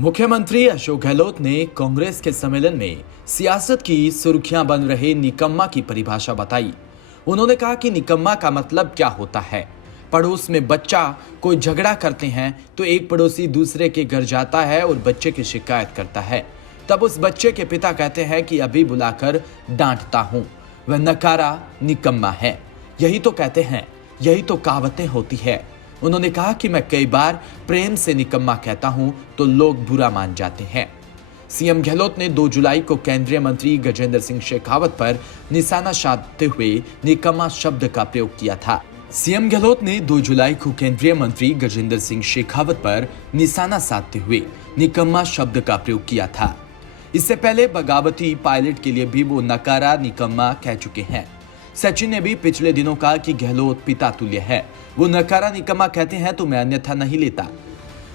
मुख्यमंत्री अशोक गहलोत ने कांग्रेस के सम्मेलन में सियासत की सुर्खियां बन रहे निकम्मा की परिभाषा बताई। उन्होंने कहा कि निकम्मा का मतलब क्या होता है। पड़ोस में बच्चा कोई झगड़ा करते हैं तो एक पड़ोसी दूसरे के घर जाता है और बच्चे की शिकायत करता है। तब उस बच्चे के पिता कहते हैं कि अभी बुलाकर डांटता हूं, वह नकारा निकम्मा है। यही तो कहते हैं, यही तो कहावतें होती है। उन्होंने कहा कि मैं कई बार प्रेम से निकम्मा कहता हूं तो लोग बुरा मान जाते हैं। सीएम गहलोत ने 2 जुलाई को केंद्रीय मंत्री गजेंद्र सिंह शेखावत पर निशाना साधते हुए निकम्मा शब्द का प्रयोग किया था। सीएम गहलोत ने 2 जुलाई को केंद्रीय मंत्री गजेंद्र सिंह शेखावत पर निशाना साधते हुए निकम्मा शब्द का प्रयोग किया था। इससे पहले बगावती पायलट के लिए भी वो नकारा निकम्मा कह चुके हैं। सचिन ने भी पिछले दिनों कहा कि गहलोत पिता तुल्य है, वो नकारा निकम्मा कहते हैं तो मैं अन्यथा नहीं लेता।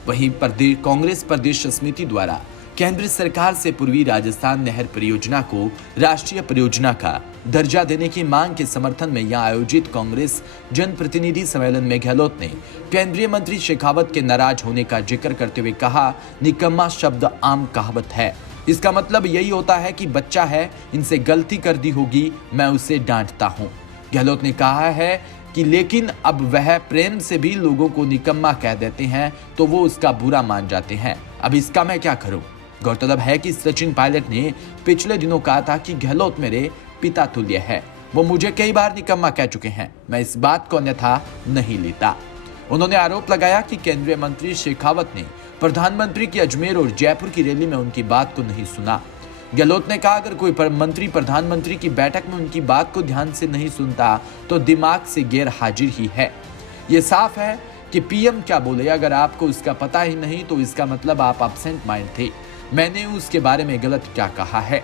वहीं कांग्रेस प्रदेश समिति द्वारा केंद्र सरकार से पूर्वी राजस्थान नहर परियोजना को राष्ट्रीय परियोजना का दर्जा देने की मांग के समर्थन में यहां आयोजित कांग्रेस जनप्रतिनिधि सम्मेलन में गहलोत ने केंद्रीय मंत्री शेखावत के नाराज होने का जिक्र करते हुए कहा, निकम्मा शब्द आम कहावत है, इसका मतलब यही होता है कि बच्चा है, इनसे गलती कर दी होगी, मैं उसे डांटता हूं। गहलोत ने कहा है कि लेकिन अब वह प्रेम से भी लोगों को निकम्मा कह देते हैं तो वो उसका बुरा मान जाते हैं। अब इसका मैं क्या करूं। गौरतलब है कि सचिन पायलट ने पिछले दिनों कहा था कि गहलोत मेरे पिता तुल्य है, वो मुझे कई बार निकम्मा कह चुके हैं, मैं इस बात को अन्यथा नहीं लेता। उन्होंने आरोप लगाया कि केंद्रीय मंत्री शेखावत ने प्रधानमंत्री की अजमेर और जयपुर की रैली में उनकी बात को नहीं सुना। गहलोत ने कहा, अगर कोई मंत्री प्रधानमंत्री की बैठक में उनकी बात को ध्यान से नहीं सुनता तो दिमाग से गैर हाजिर ही है। ये साफ है कि पीएम क्या बोले, अगर आपको उसका पता ही नहीं तो इसका मतलब आप एब्सेंट माइंड थे। मैंने उसके बारे में गलत क्या कहा है।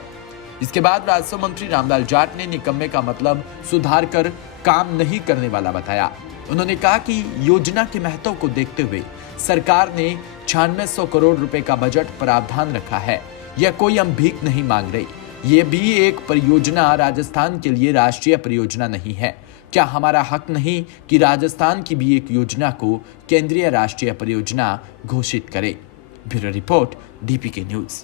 इसके बाद राजस्व मंत्री रामलाल जाट ने निकम्मे का मतलब सुधार कर काम नहीं करने वाला बताया। उन्होंने कहा कि योजना के महत्व को देखते हुए सरकार ने 9600 करोड़ रुपए का बजट प्रावधान रखा है। यह कोई हम भीख नहीं मांग रही, ये भी एक परियोजना राजस्थान के लिए राष्ट्रीय परियोजना नहीं है। क्या हमारा हक नहीं कि राजस्थान की भी एक योजना को केंद्रीय राष्ट्रीय परियोजना घोषित करे। Bureau report, DPK news.